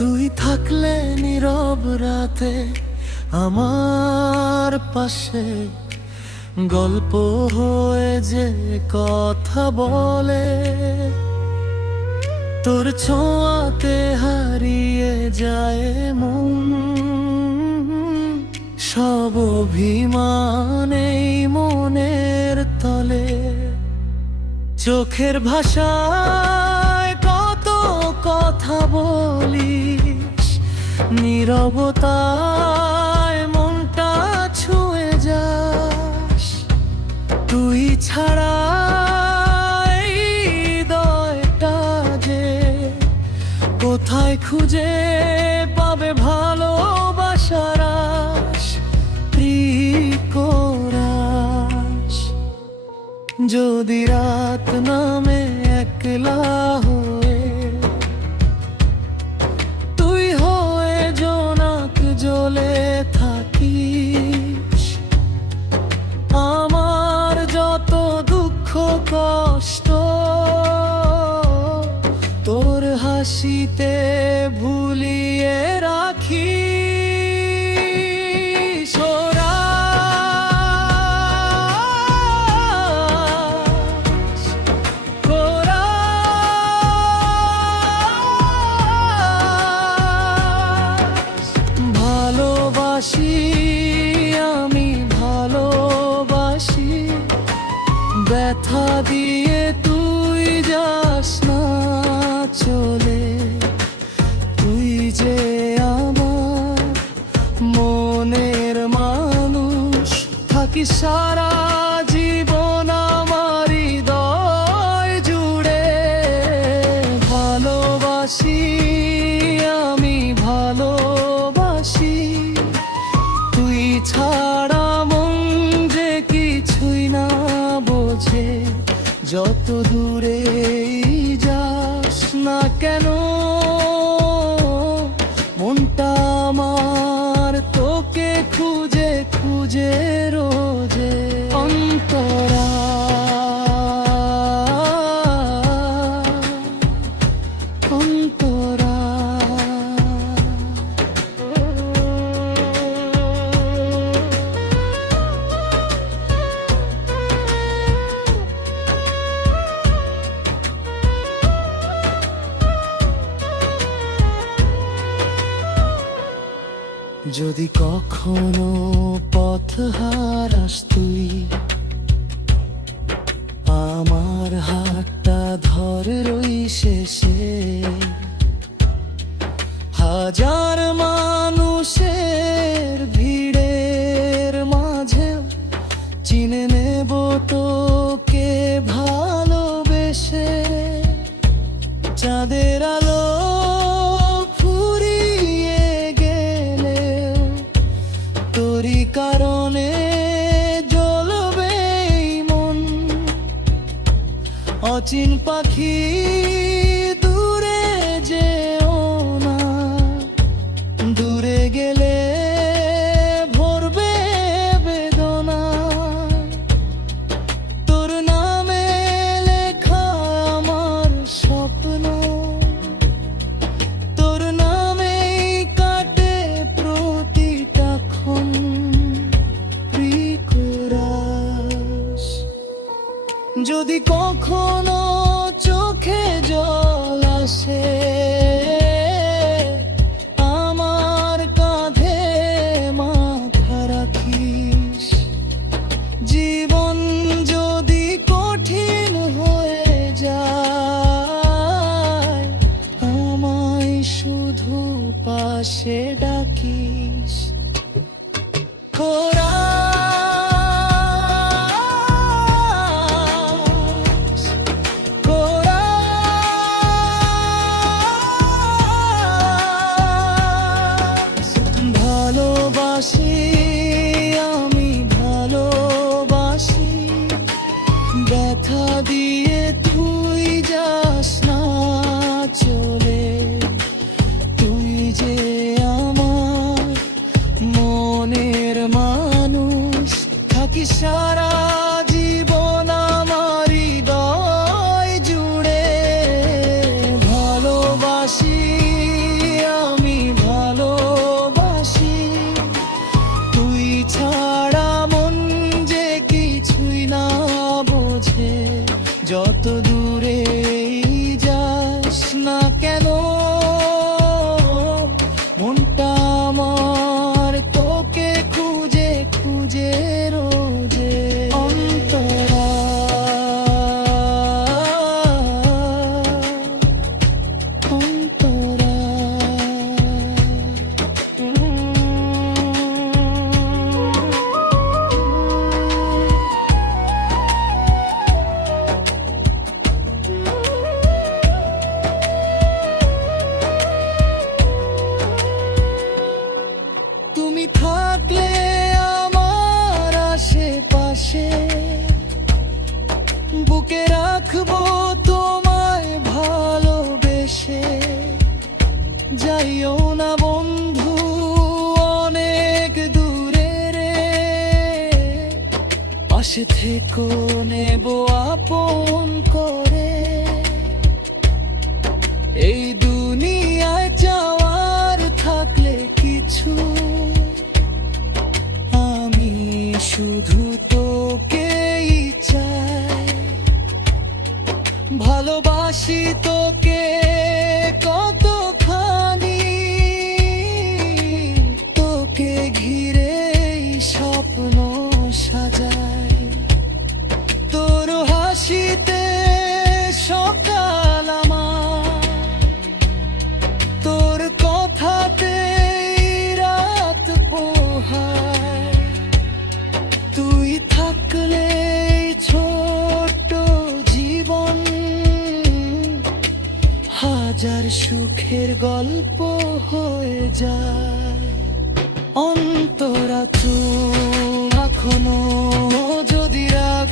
তুই থাকলে নীরব রাতে আমার পাশে, গল্প হয়ে যে কথা বলে, তোর ছোঁয়াতে হারিয়ে যায় মন, সব অভিমান এই মনের তলে। চোখের ভাষায় কত কথা বলিস, নীরবতায় মনটা ছুঁয়ে যাস। তুই ছাড়া এই হৃদয়টা যে কোথায় খুঁজে পাবে ভালোবাসার আশ, প্রিয়রাস। যদি রাত নামে একলা হয়ে তুই হয়ে জোনাক জ্বলে থাকিস, আমার যত দুঃখ কষ্ট তোর হাসিতে ভুলিয়ে রাখি। ভালোবাসি আমি ভালোবাসি, ব্যথা দিয়ে তুই যাস না চলে। তুই যে আমার মনের মানুষ, থাকি সারা জীবন আমার হৃদয় জুড়ে। ভালোবাসি আমি ভালোবাসি, তুই ছাড়া মন যে কিছুই না বোঝে। যত দূরে যাস না কেন মনটা আমার তোকে খুঁজে খুঁজে রোজে। অন্তরা অন্তরা যদি কখনো পথ হারাস তুই, আমার হাতটা ধর রই শেষে। হাজার মানুষের ভিড়ের মাঝে চিনে নেব তোকে ভালোবেসে। চাঁদের আলো ফুরিয়ে গেলেও তোরই কারণে জ্বলবে মন। অচিন পাখি দূরে যেও না, দূরে গেলে ভরবে বেদনা। তোর নামে লেখা আমার স্বপ্ন, তোর নামেই কাটে প্রতিটা ক্ষণ, প্রিয়রাস। যদি কখনো চোখে জল পাশে থেকো নেব আপন করে। এই দুনিয়ায় চাওয়ার থাকলে কিছু, আমি শুধু তোকেই চাই। ভালোবাসি তোকে কতখানি, তোকে ঘিরেই স্বপ্ন সাজাই। তোর হাসিতে সকাল আমার, তোর কথাতে রাত পোহায়। তুই থাকলে ছোট জীবন হাজার সুখের গল্প হয়ে যায়। অন্তরা তুই এখনো যদি রাগ